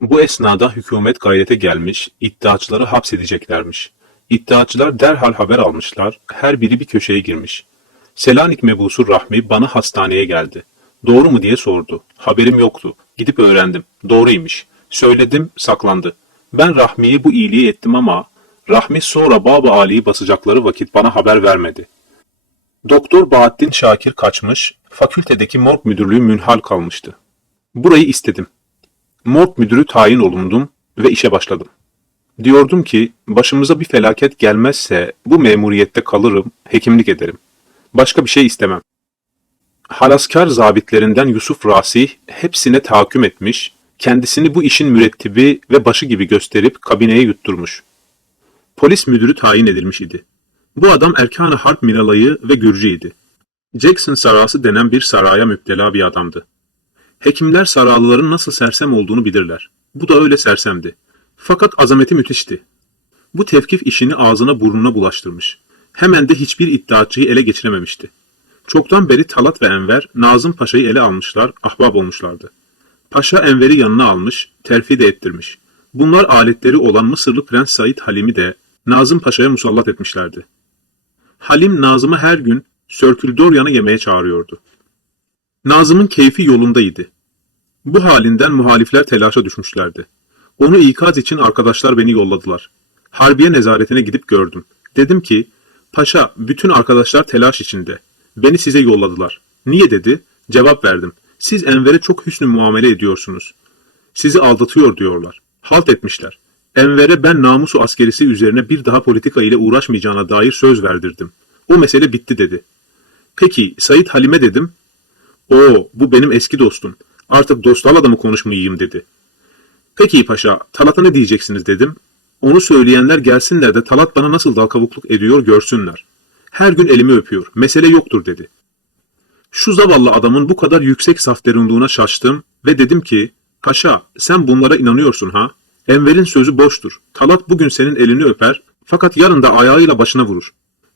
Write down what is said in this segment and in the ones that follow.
Bu esnada hükümet gayrete gelmiş, iddiaçıları hapsedeceklermiş. İddiaçılar derhal haber almışlar, her biri bir köşeye girmiş. Selanik mebusu Rahmi bana hastaneye geldi. Doğru mu diye sordu. Haberim yoktu. Gidip öğrendim. Doğruymuş. Söyledim, saklandı. Ben Rahmi'ye bu iyiliği ettim ama Rahmi sonra Baba Ali'yi basacakları vakit bana haber vermedi. Doktor Bahattin Şakir kaçmış, fakültedeki morg müdürlüğü münhal kalmıştı. Burayı istedim. Morg müdürü tayin olundum ve işe başladım. Diyordum ki başımıza bir felaket gelmezse bu memuriyette kalırım, hekimlik ederim. Başka bir şey istemem. Halaskar zabitlerinden Yusuf Rasih hepsine tahakküm etmiş, kendisini bu işin mürettibi ve başı gibi gösterip kabineye yutturmuş. Polis müdürü tayin edilmiş idi. Bu adam Erkan-ı Harp Miralayı ve Gürcü'ydi. Jackson sarası denen bir saraya müptela bir adamdı. Hekimler saraylıların nasıl sersem olduğunu bilirler. Bu da öyle sersemdi. Fakat azameti müthişti. Bu tevkif işini ağzına burnuna bulaştırmış. Hemen de hiçbir iddiaçıyı ele geçirememişti. Çoktan beri Talat ve Enver Nazım Paşa'yı ele almışlar, ahbap olmuşlardı. Paşa Enver'i yanına almış, terfi de ettirmiş. Bunlar aletleri olan Mısırlı Prens Said Halim'i de Nazım Paşa'ya musallat etmişlerdi. Halim Nazım'ı her gün Sörküldoryan'ı yemeğe çağırıyordu. Nazım'ın keyfi yolundaydı. Bu halinden muhalifler telaşa düşmüşlerdi. Onu ikaz için arkadaşlar beni yolladılar. Harbiye nezaretine gidip gördüm. Dedim ki, paşa bütün arkadaşlar telaş içinde. Beni size yolladılar. Niye dedi? Cevap verdim. Siz Enver'e çok hüsnü muamele ediyorsunuz. Sizi aldatıyor diyorlar. Halt etmişler. Enver'e ben namusu askerisi üzerine bir daha politika ile uğraşmayacağına dair söz verdirdim. O mesele bitti dedi. Peki Sayit Halime dedim. O bu benim eski dostum. Artık dostlarla da mı konuşmayayım dedi. Peki paşa Talat'a ne diyeceksiniz dedim. Onu söyleyenler gelsinler de Talat bana nasıl dal kavukluk ediyor görsünler. Her gün elimi öpüyor. Mesele yoktur dedi. Şu zavallı adamın bu kadar yüksek safterunluğuna şaştım ve dedim ki, Paşa sen bunlara inanıyorsun ha? Enver'in sözü boştur. Talat bugün senin elini öper fakat yarın da ayağıyla başına vurur.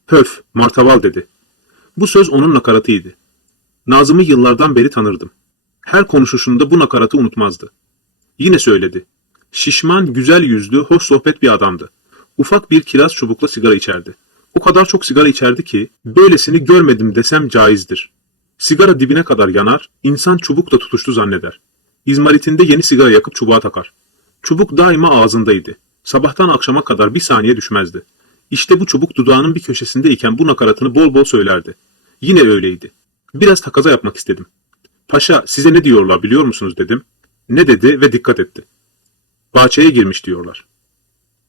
Höf, martaval dedi. Bu söz onun nakaratıydı. Nazım'ı yıllardan beri tanırdım. Her konuşuşunda bu nakaratı unutmazdı. Yine söyledi. Şişman, güzel yüzlü, hoş sohbet bir adamdı. Ufak bir kiraz çubukla sigara içerdi. O kadar çok sigara içerdi ki böylesini görmedim desem caizdir. Sigara dibine kadar yanar, insan çubuk da tutuştu zanneder. İzmaritinde yeni sigara yakıp çubuğa takar. Çubuk daima ağzındaydı. Sabahtan akşama kadar bir saniye düşmezdi. İşte bu çubuk dudağının bir köşesindeyken bu nakaratını bol bol söylerdi. Yine öyleydi. Biraz takaza yapmak istedim. Paşa size ne diyorlar biliyor musunuz dedim. Ne dedi ve dikkat etti. Bahçeye girmiş diyorlar.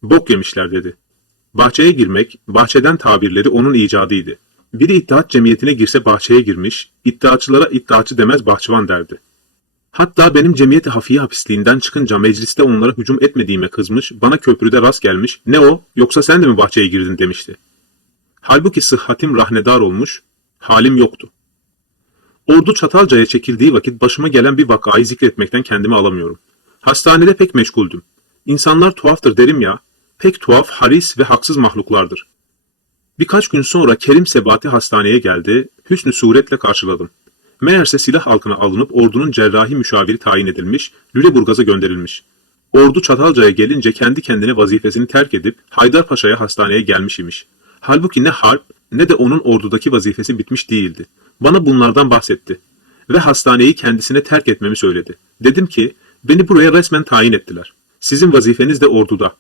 Bok yemişler dedi. Bahçeye girmek, bahçeden tabirleri onun icadıydı. Biri iddiaç cemiyetine girse bahçeye girmiş, iddiaçılara iddiaçı demez bahçıvan derdi. Hatta benim cemiyeti hafiye hapisliğinden çıkınca mecliste onlara hücum etmediğime kızmış, bana köprüde rast gelmiş, ne o, yoksa sen de mi bahçeye girdin demişti. Halbuki sıhhatim rahnedar olmuş, halim yoktu. Ordu Çatalca'ya çekildiği vakit başıma gelen bir vakayı zikretmekten kendimi alamıyorum. Hastanede pek meşguldüm. İnsanlar tuhaftır derim ya, pek tuhaf, haris ve haksız mahluklardır. Birkaç gün sonra Kerim Sebati hastaneye geldi, hüsnü suretle karşıladım. Meğerse silah altına alınıp ordunun cerrahi müşaviri tayin edilmiş, Lüleburgaz'a gönderilmiş. Ordu Çatalca'ya gelince kendi kendine vazifesini terk edip Haydarpaşa'ya hastaneye gelmiş imiş. Halbuki ne harp ne de onun ordudaki vazifesi bitmiş değildi. Bana bunlardan bahsetti. Ve hastaneyi kendisine terk etmemi söyledi. Dedim ki, beni buraya resmen tayin ettiler. Sizin vazifeniz de orduda.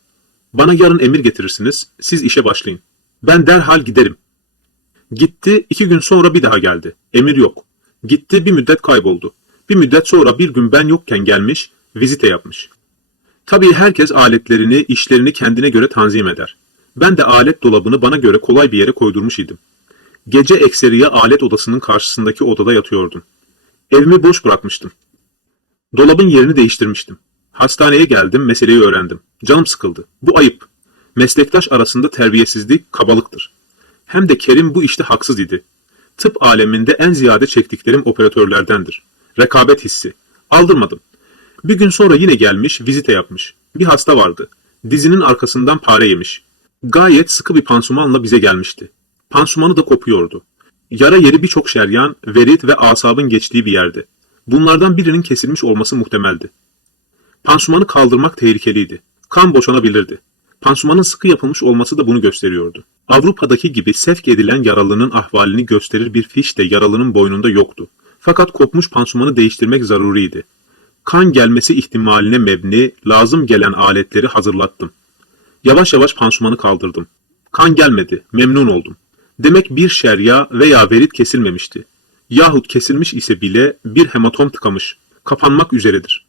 Bana yarın emir getirirsiniz, siz işe başlayın. Ben derhal giderim. Gitti, iki gün sonra bir daha geldi. Emir yok. Gitti, bir müddet kayboldu. Bir müddet sonra bir gün ben yokken gelmiş, vizite yapmış. Tabii herkes aletlerini, işlerini kendine göre tanzim eder. Ben de alet dolabını bana göre kolay bir yere koydurmuş idim. Gece ekseriye alet odasının karşısındaki odada yatıyordum. Evimi boş bırakmıştım. Dolabın yerini değiştirmiştim. Hastaneye geldim, meseleyi öğrendim. Canım sıkıldı. Bu ayıp. Meslektaş arasında terbiyesizlik kabalıktır. Hem de Kerim bu işte haksız idi. Tıp aleminde en ziyade çektiklerim operatörlerdendir. Rekabet hissi. Aldırmadım. Bir gün sonra yine gelmiş, vizite yapmış. Bir hasta vardı. Dizinin arkasından pare yemiş. Gayet sıkı bir pansumanla bize gelmişti. Pansumanı da kopuyordu. Yara yeri birçok şeryan, verit ve asabın geçtiği bir yerdi. Bunlardan birinin kesilmiş olması muhtemeldi. Pansumanı kaldırmak tehlikeliydi. Kan boşanabilirdi. Pansumanın sıkı yapılmış olması da bunu gösteriyordu. Avrupa'daki gibi sevk edilen yaralının ahvalini gösterir bir fiş de yaralının boynunda yoktu. Fakat kopmuş pansumanı değiştirmek zaruriydi. Kan gelmesi ihtimaline mebni, lazım gelen aletleri hazırlattım. Yavaş yavaş pansumanı kaldırdım. Kan gelmedi, memnun oldum. Demek bir şerya veya verit kesilmemişti. Yahut kesilmiş ise bile bir hematom tıkamış. Kapanmak üzeredir.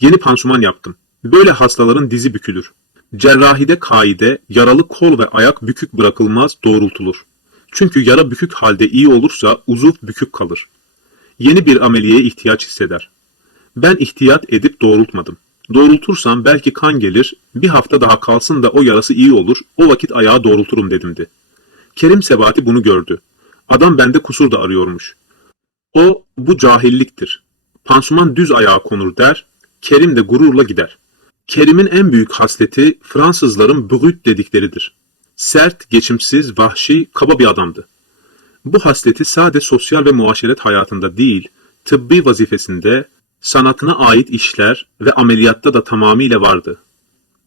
Yeni pansuman yaptım. Böyle hastaların dizi bükülür. Cerrahide kaide yaralı kol ve ayak bükük bırakılmaz, doğrultulur. Çünkü yara bükük halde iyi olursa uzuv bükük kalır. Yeni bir ameliyeye ihtiyaç hisseder. Ben ihtiyat edip doğrultmadım. Doğrultursam belki kan gelir, bir hafta daha kalsın da o yarası iyi olur, o vakit ayağı doğrulturum dedimdi. Kerim Sebati bunu gördü. Adam bende kusur da arıyormuş. O, bu cahilliktir. Pansuman düz ayağa konur der, Kerim de gururla gider. Kerim'in en büyük hasleti Fransızların brut dedikleridir. Sert, geçimsiz, vahşi, kaba bir adamdı. Bu hasleti sade sosyal ve muaşeret hayatında değil, tıbbi vazifesinde, sanatına ait işler ve ameliyatta da tamamıyla vardı.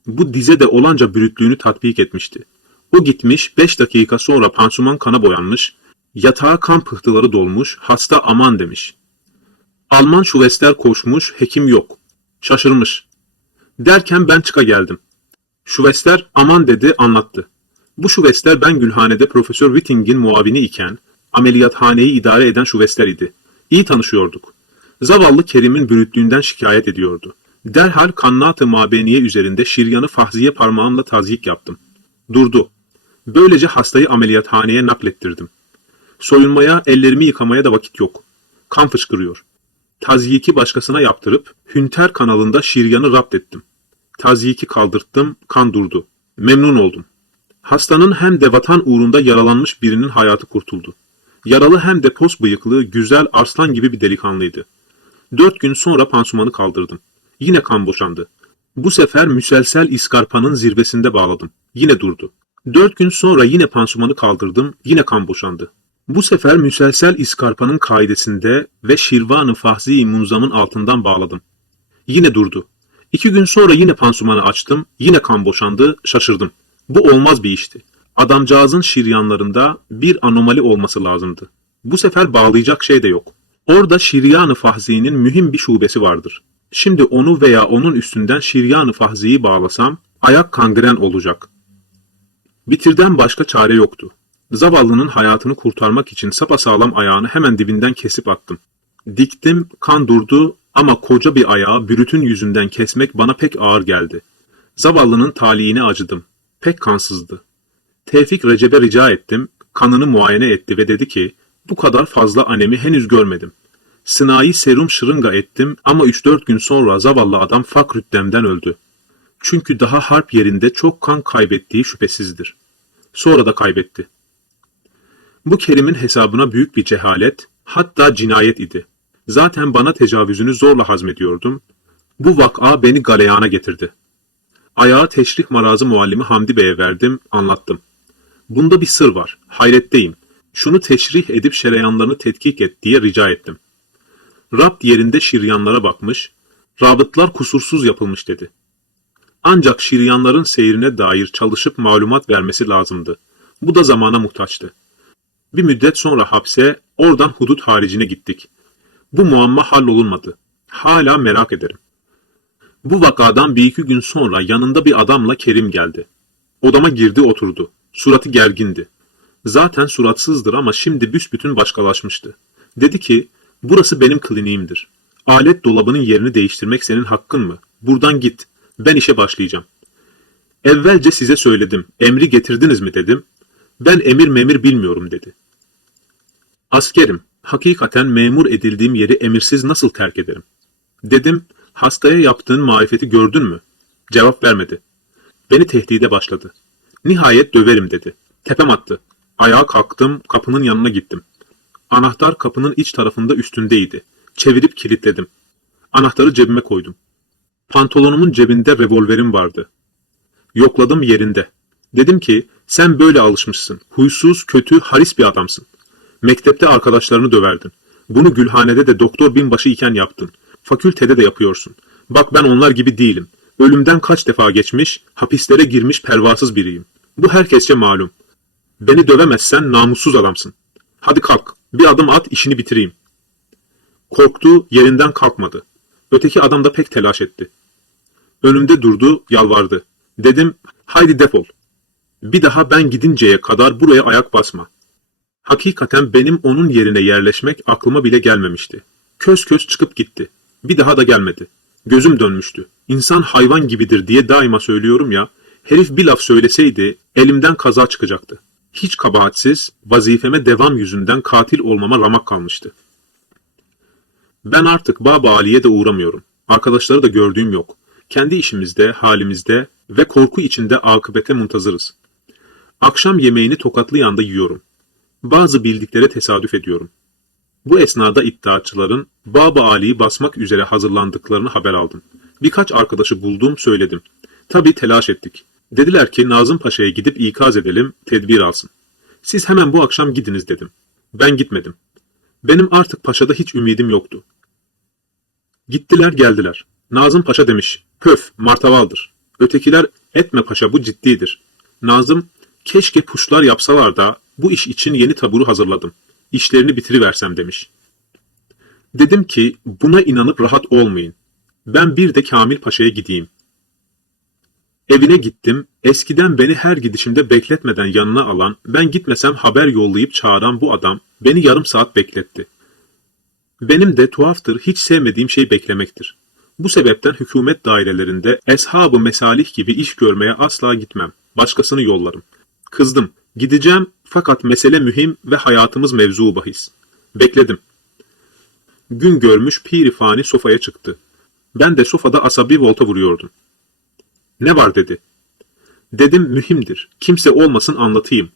Bu dize de olanca bürütlüğünü tatbik etmişti. O gitmiş, beş dakika sonra pansuman kana boyanmış, yatağa kan pıhtıları dolmuş, hasta aman demiş. Alman şuvester koşmuş, hekim yok. Şaşırmış. Derken ben çıka geldim. Şuvester aman dedi anlattı. Bu şuvester ben Gülhane'de Profesör Whitting'in muavini iken ameliyathaneyi idare eden şuvester idi. İyi tanışıyorduk. Zavallı Kerim'in bürütlüğünden şikayet ediyordu. Derhal kannat-ı mabeniye üzerinde şiryanı fahziye parmağımla tazyik yaptım. Durdu. Böylece hastayı ameliyathaneye naklettirdim. Soyunmaya, ellerimi yıkamaya da vakit yok. Kan fışkırıyor. Tazyiki başkasına yaptırıp Hünter kanalında şiryanı rapt ettim. Tazyiki kaldırttım, kan durdu. Memnun oldum. Hastanın hem de vatan uğrunda yaralanmış birinin hayatı kurtuldu. Yaralı hem de pos bıyıklı, güzel arslan gibi bir delikanlıydı. Dört gün sonra pansumanı kaldırdım. Yine kan boşandı. Bu sefer müselsel iskarpanın zirvesinde bağladım. Yine durdu. Dört gün sonra yine pansumanı kaldırdım. Yine kan boşandı. Bu sefer müselsel iskarpanın kaidesinde ve şirvan-ı fahzi munzamın altından bağladım. Yine durdu. İki gün sonra yine pansumanı açtım. Yine kan boşandı. Şaşırdım. Bu olmaz bir işti. Adamcağızın şiryanlarında bir anomali olması lazımdı. Bu sefer bağlayacak şey de yok. Orada şiryan-ı fahzinin mühim bir şubesi vardır. Şimdi onu veya onun üstünden şiryan-ı fahziyi bağlasam ayak kangren olacak. Bitirden başka çare yoktu. Zavallının hayatını kurtarmak için sapasağlam ayağını hemen dibinden kesip attım. Diktim, kan durdu ama koca bir ayağı bürütün yüzünden kesmek bana pek ağır geldi. Zavallının talihine acıdım. Pek kansızdı. Tevfik Recep'e rica ettim, kanını muayene etti ve dedi ki, bu kadar fazla anemi henüz görmedim. Sınai serum şırınga ettim ama 3-4 gün sonra zavallı adam fakrüddemden öldü. Çünkü daha harp yerinde çok kan kaybettiği şüphesizdir. Sonra da kaybetti. Bu Kerim'in hesabına büyük bir cehalet, hatta cinayet idi. Zaten bana tecavüzünü zorla hazmediyordum. Bu vaka beni galeyana getirdi. Ayağı teşrih marazı muallimi Hamdi Bey'e verdim, anlattım. Bunda bir sır var, hayretteyim. Şunu teşrih edip şereyanlarını tetkik et diye rica ettim. Rabt yerinde şiryanlara bakmış, rabıtlar kusursuz yapılmış dedi. Ancak şiryanların seyrine dair çalışıp malumat vermesi lazımdı. Bu da zamana muhtaçtı. Bir müddet sonra hapse, oradan hudut haricine gittik. Bu muamma hallolunmadı. Hala merak ederim. Bu vakadan bir iki gün sonra yanında bir adamla Kerim geldi. Odama girdi oturdu. Suratı gergindi. Zaten suratsızdır ama şimdi büsbütün başkalaşmıştı. Dedi ki, burası benim kliniğimdir. Alet dolabının yerini değiştirmek senin hakkın mı? Buradan git. Ben işe başlayacağım. Evvelce size söyledim. Emri getirdiniz mi dedim. Ben emir memir bilmiyorum dedi. Askerim. Hakikaten memur edildiğim yeri emirsiz nasıl terk ederim? Dedim, hastaya yaptığın marifeti gördün mü? Cevap vermedi. Beni tehdide başladı. Nihayet döverim dedi. Tepem attı. Ayağa kalktım, kapının yanına gittim. Anahtar kapının iç tarafında üstündeydi. Çevirip kilitledim. Anahtarı cebime koydum. Pantolonumun cebinde revolverim vardı. Yokladım yerinde. Dedim ki, sen böyle alışmışsın. Huysuz, kötü, haris bir adamsın. Mektepte arkadaşlarını döverdin. Bunu Gülhane'de de doktor binbaşı iken yaptın. Fakültede de yapıyorsun. Bak ben onlar gibi değilim. Ölümden kaç defa geçmiş, hapislere girmiş pervasız biriyim. Bu herkesçe malum. Beni dövemezsen namussuz adamsın. Hadi kalk, bir adım at işini bitireyim. Korktu, yerinden kalkmadı. Öteki adam da pek telaş etti. Önümde durdu, yalvardı. Dedim, haydi defol. Bir daha ben gidinceye kadar buraya ayak basma. Hakikaten benim onun yerine yerleşmek aklıma bile gelmemişti. Köz köz çıkıp gitti. Bir daha da gelmedi. Gözüm dönmüştü. İnsan hayvan gibidir diye daima söylüyorum ya, herif bir laf söyleseydi elimden kaza çıkacaktı. Hiç kabahatsiz, vazifeme devam yüzünden katil olmama ramak kalmıştı. Ben artık Baba Ali'ye de uğramıyorum. Arkadaşları da gördüğüm yok. Kendi işimizde, halimizde ve korku içinde akıbete muntazırız. Akşam yemeğini tokatlı yanda yiyorum. Bazı bildiklere tesadüf ediyorum. Bu esnada iddiaçıların Baba Ali'yi basmak üzere hazırlandıklarını haber aldım. Birkaç arkadaşı buldum, söyledim. Tabii telaş ettik. Dediler ki Nazım Paşa'ya gidip ikaz edelim, tedbir alsın. Siz hemen bu akşam gidiniz dedim. Ben gitmedim. Benim artık paşada hiç ümidim yoktu. Gittiler geldiler. Nazım Paşa demiş, pöf, martavaldır. Ötekiler, etme paşa bu ciddidir. Nazım, keşke puşlar yapsalar da bu iş için yeni taburu hazırladım. İşlerini bitiriversem demiş. Dedim ki buna inanıp rahat olmayın. Ben bir de Kamil Paşa'ya gideyim. Evine gittim. Eskiden beni her gidişimde bekletmeden yanına alan, ben gitmesem haber yollayıp çağıran bu adam beni yarım saat bekletti. Benim de tuhaftır hiç sevmediğim şey beklemektir. Bu sebepten hükümet dairelerinde eshab-ı mesalih gibi iş görmeye asla gitmem. Başkasını yollarım. Kızdım. Gideceğim fakat mesele mühim ve hayatımız mevzu bahis. Bekledim. Gün görmüş pirifani sofaya çıktı. Ben de sofada asabi volta vuruyordum. Ne var dedi. Dedim mühimdir. Kimse olmasın anlatayım.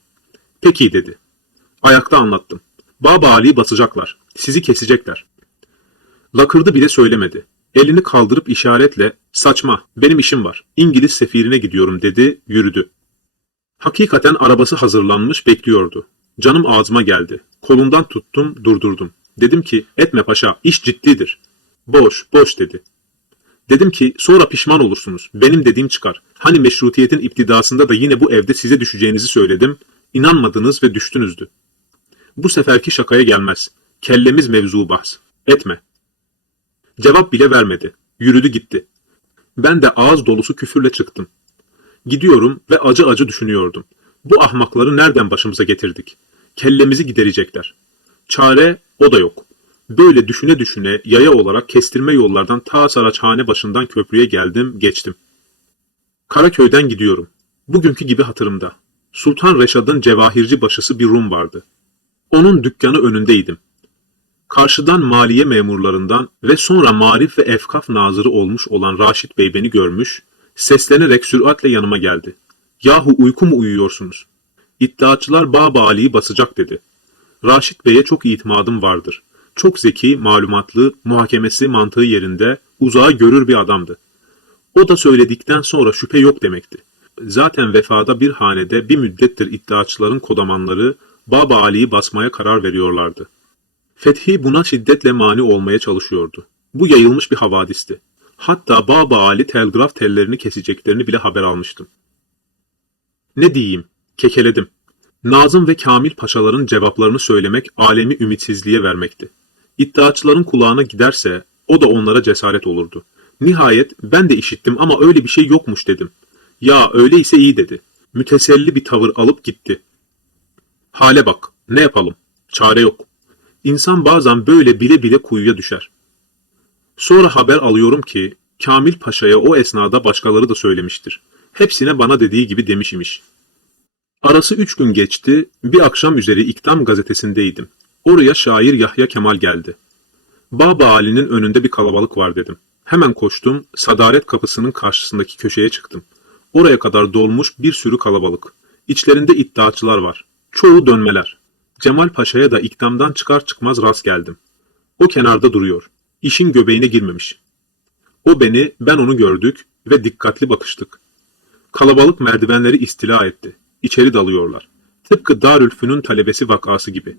Peki dedi. Ayakta anlattım. Baba Ali basacaklar. Sizi kesecekler. Lakırdı bile söylemedi. Elini kaldırıp işaretle saçma benim işim var. İngiliz sefirine gidiyorum dedi yürüdü. Hakikaten arabası hazırlanmış bekliyordu. Canım ağzıma geldi. Kolundan tuttum durdurdum. Dedim ki etme paşa iş ciddidir. Boş boş dedi. Dedim ki sonra pişman olursunuz. Benim dediğim çıkar. Hani meşrutiyetin iptidasında da yine bu evde size düşeceğinizi söyledim. İnanmadınız ve düştünüzdü. Bu seferki şakaya gelmez. Kellemiz mevzu bahs. Etme. Cevap bile vermedi. Yürüdü gitti. Ben de ağız dolusu küfürle çıktım. Gidiyorum ve acı acı düşünüyordum. Bu ahmakları nereden başımıza getirdik? Kellemizi giderecekler. Çare o da yok. Böyle düşüne düşüne yaya olarak kestirme yollardan ta Saraçhane başından köprüye geldim, geçtim. Karaköy'den gidiyorum. Bugünkü gibi hatırımda. Sultan Reşad'ın cevahirci başısı bir Rum vardı. Onun dükkanı önündeydim. Karşıdan maliye memurlarından ve sonra marif ve efkaf nazırı olmuş olan Raşit Bey beni görmüş, seslenerek süratle yanıma geldi. Yahu uyku mu uyuyorsunuz? İddiaçılar Baba Ali'yi basacak dedi. Raşit Bey'e çok itimadım vardır. Çok zeki, malumatlı, muhakemesi mantığı yerinde, uzağa görür bir adamdı. O da söyledikten sonra şüphe yok demekti. Zaten vefada bir hanede bir müddettir iddiaçıların kodamanları Baba Ali'yi basmaya karar veriyorlardı. Fethi buna şiddetle mani olmaya çalışıyordu. Bu yayılmış bir havadisti. Hatta Baba Ali telgraf tellerini keseceklerini bile haber almıştım. Ne diyeyim? Kekeledim. Nazım ve Kamil paşaların cevaplarını söylemek alemi ümitsizliğe vermekti. İddiaçıların kulağına giderse o da onlara cesaret olurdu. Nihayet ben de işittim ama öyle bir şey yokmuş dedim. Ya öyleyse iyi dedi. Müteselli bir tavır alıp gitti. Hale bak, ne yapalım? Çare yok. İnsan bazen böyle bile bile kuyuya düşer. Sonra haber alıyorum ki Kamil Paşa'ya o esnada başkaları da söylemiştir. Hepsine bana dediği gibi demiş imiş. Arası üç gün geçti, bir akşam üzeri İktam gazetesindeydim. Oraya şair Yahya Kemal geldi. Baba Ali'nin önünde bir kalabalık var dedim. Hemen koştum, sadaret kapısının karşısındaki köşeye çıktım. Oraya kadar dolmuş bir sürü kalabalık. İçlerinde iddiaçılar var. Çoğu dönmeler. Cemal Paşa'ya da iktamdan çıkar çıkmaz rast geldim. O kenarda duruyor. İşin göbeğine girmemiş. O beni, ben onu gördük ve dikkatli bakıştık. Kalabalık merdivenleri istila etti. İçeri dalıyorlar. Tıpkı Darülfünun talebesi vakası gibi.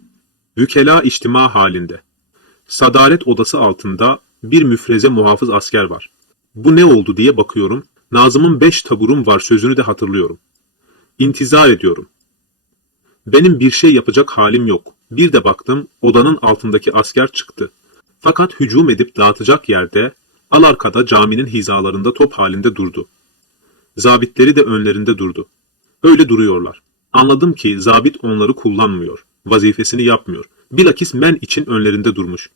Vükela içtima halinde. Sadaret odası altında bir müfreze muhafız asker var. Bu ne oldu diye bakıyorum. Nazım'ın beş taburum var sözünü de hatırlıyorum. İntizar ediyorum. Benim bir şey yapacak halim yok. Bir de baktım odanın altındaki asker çıktı. Fakat hücum edip dağıtacak yerde al arkada caminin hizalarında top halinde durdu. Zabitleri de önlerinde durdu. Öyle duruyorlar. Anladım ki zabit onları kullanmıyor. Vazifesini yapmıyor. Bilakis men için önlerinde durmuş.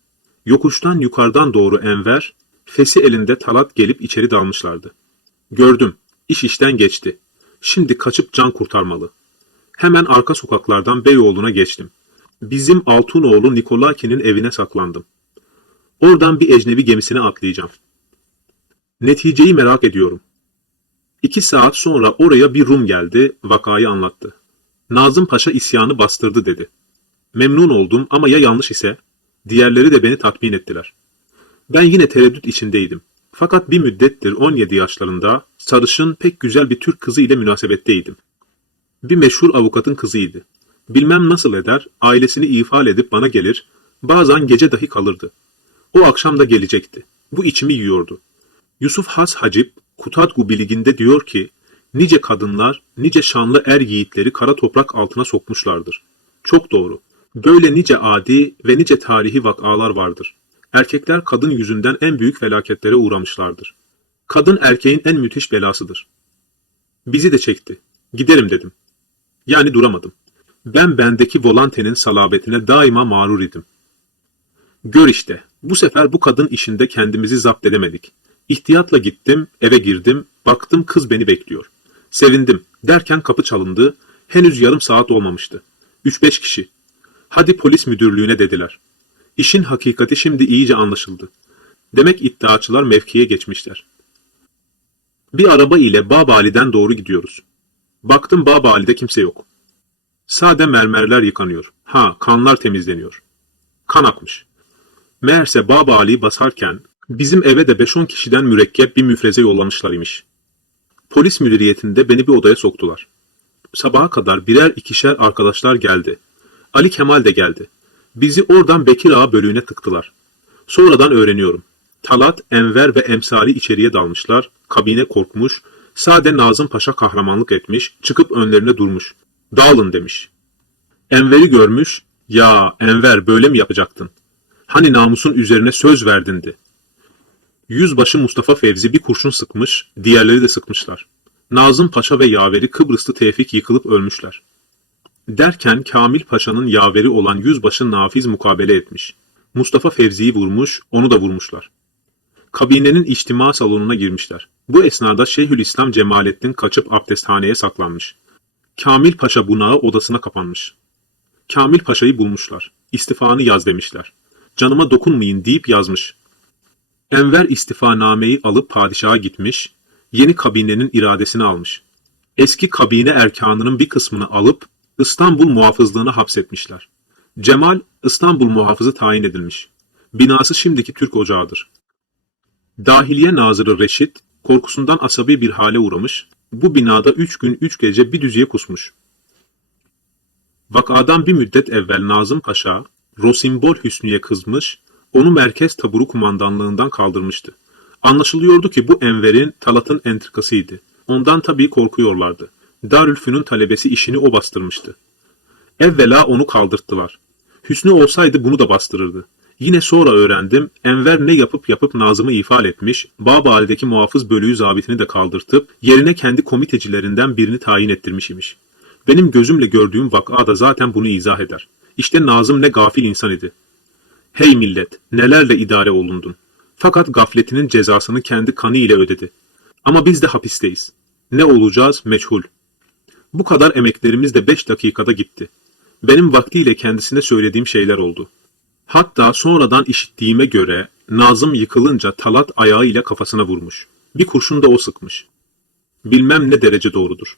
Yokuştan yukarıdan doğru Enver, fesi elinde talat gelip içeri dalmışlardı. Gördüm. İş işten geçti. Şimdi kaçıp can kurtarmalı. Hemen arka sokaklardan Beyoğlu'na geçtim. Bizim Altunoğlu Nikolaki'nin evine saklandım. Oradan bir ecnebi gemisine atlayacağım. Neticeyi merak ediyorum. İki saat sonra oraya bir Rum geldi, vakayı anlattı. Nazım Paşa isyanı bastırdı dedi. Memnun oldum ama ya yanlış ise? Diğerleri de beni tatmin ettiler. Ben yine tereddüt içindeydim. Fakat bir müddettir 17 yaşlarında sarışın pek güzel bir Türk kızı ile münasebetteydim. Bir meşhur avukatın kızıydı. Bilmem nasıl eder, ailesini ifade edip bana gelir, bazen gece dahi kalırdı. O akşam da gelecekti. Bu içimi yiyordu. Yusuf Has Hacip, Kutatgu Biliginde diyor ki, nice kadınlar, nice şanlı er yiğitleri kara toprak altına sokmuşlardır. Çok doğru. Böyle nice adi ve nice tarihi vakalar vardır. Erkekler kadın yüzünden en büyük felaketlere uğramışlardır. Kadın erkeğin en müthiş belasıdır. Bizi de çekti. Giderim dedim. Yani duramadım. Ben bendeki volantenin salabetine daima mağrur idim. Gör işte, bu sefer bu kadın işinde kendimizi zapt edemedik. İhtiyatla gittim, eve girdim, baktım kız beni bekliyor. Sevindim, derken kapı çalındı, henüz yarım saat olmamıştı. Üç beş kişi. Hadi polis müdürlüğüne dediler. İşin hakikati şimdi iyice anlaşıldı. Demek iddiaçılar mevkiye geçmişler. Bir araba ile Babali'den doğru gidiyoruz. Baktım Babali'de kimse yok. Sade mermerler yıkanıyor. Ha, kanlar temizleniyor. Kan akmış. Meğerse Baba Ali'yi basarken bizim eve de 5-10 kişiden mürekkep bir müfreze yollamışlar imiş. Polis müdüriyetinde beni bir odaya soktular. Sabaha kadar birer ikişer arkadaşlar geldi. Ali Kemal de geldi. Bizi oradan Bekir Ağa bölüğüne tıktılar. Sonradan öğreniyorum. Talat, Enver ve Emsali içeriye dalmışlar, kabine korkmuş, sade Nazım Paşa kahramanlık etmiş, çıkıp önlerine durmuş. Dağılın demiş. Enver'i görmüş, ya Enver böyle mi yapacaktın? Hani namusun üzerine söz verdindi. Yüzbaşı Mustafa Fevzi bir kurşun sıkmış, diğerleri de sıkmışlar. Nazım Paşa ve yaveri Kıbrıslı Tevfik yıkılıp ölmüşler. Derken Kamil Paşa'nın yaveri olan yüzbaşı Nafiz mukabele etmiş. Mustafa Fevzi'yi vurmuş, onu da vurmuşlar. Kabinenin içtima salonuna girmişler. Bu esnada Şeyhülislam Cemalettin kaçıp abdesthaneye saklanmış. Kamil Paşa bunağı odasına kapanmış. Kamil Paşa'yı bulmuşlar. İstifanı yaz demişler. Canıma dokunmayın deyip yazmış. Enver istifanameyi alıp padişaha gitmiş, yeni kabinenin iradesini almış. Eski kabine erkanının bir kısmını alıp İstanbul muhafızlığına hapsetmişler. Cemal İstanbul muhafızı tayin edilmiş. Binası şimdiki Türk Ocağı'dır. Dahiliye Nazırı Reşit korkusundan asabi bir hale uğramış, bu binada üç gün üç gece bir düzeye kusmuş. Vakadan bir müddet evvel Nazım Paşa, Rosimbol Hüsnü'ye kızmış, onu merkez taburu kumandanlığından kaldırmıştı. Anlaşılıyordu ki bu Enver'in Talat'ın entrikasıydı. Ondan tabii korkuyorlardı. Darülfünun talebesi işini o bastırmıştı. Evvela onu kaldırttılar. Hüsnü olsaydı bunu da bastırırdı. Yine sonra öğrendim, Enver ne yapıp yapıp Nazım'ı ifade etmiş, Babali'deki muhafız bölüğü zabitini de kaldırtıp, yerine kendi komitecilerinden birini tayin ettirmiş imiş. Benim gözümle gördüğüm vaka da zaten bunu izah eder. İşte Nazım ne gafil insan idi. Hey millet, nelerle idare olundun. Fakat gafletinin cezasını kendi kanı ile ödedi. Ama biz de hapisteyiz. Ne olacağız meçhul. Bu kadar emeklerimiz de beş dakikada gitti. Benim vaktiyle kendisine söylediğim şeyler oldu. Hatta sonradan işittiğime göre Nazım yıkılınca Talat ayağıyla kafasına vurmuş. Bir kurşun da o sıkmış. Bilmem ne derece doğrudur.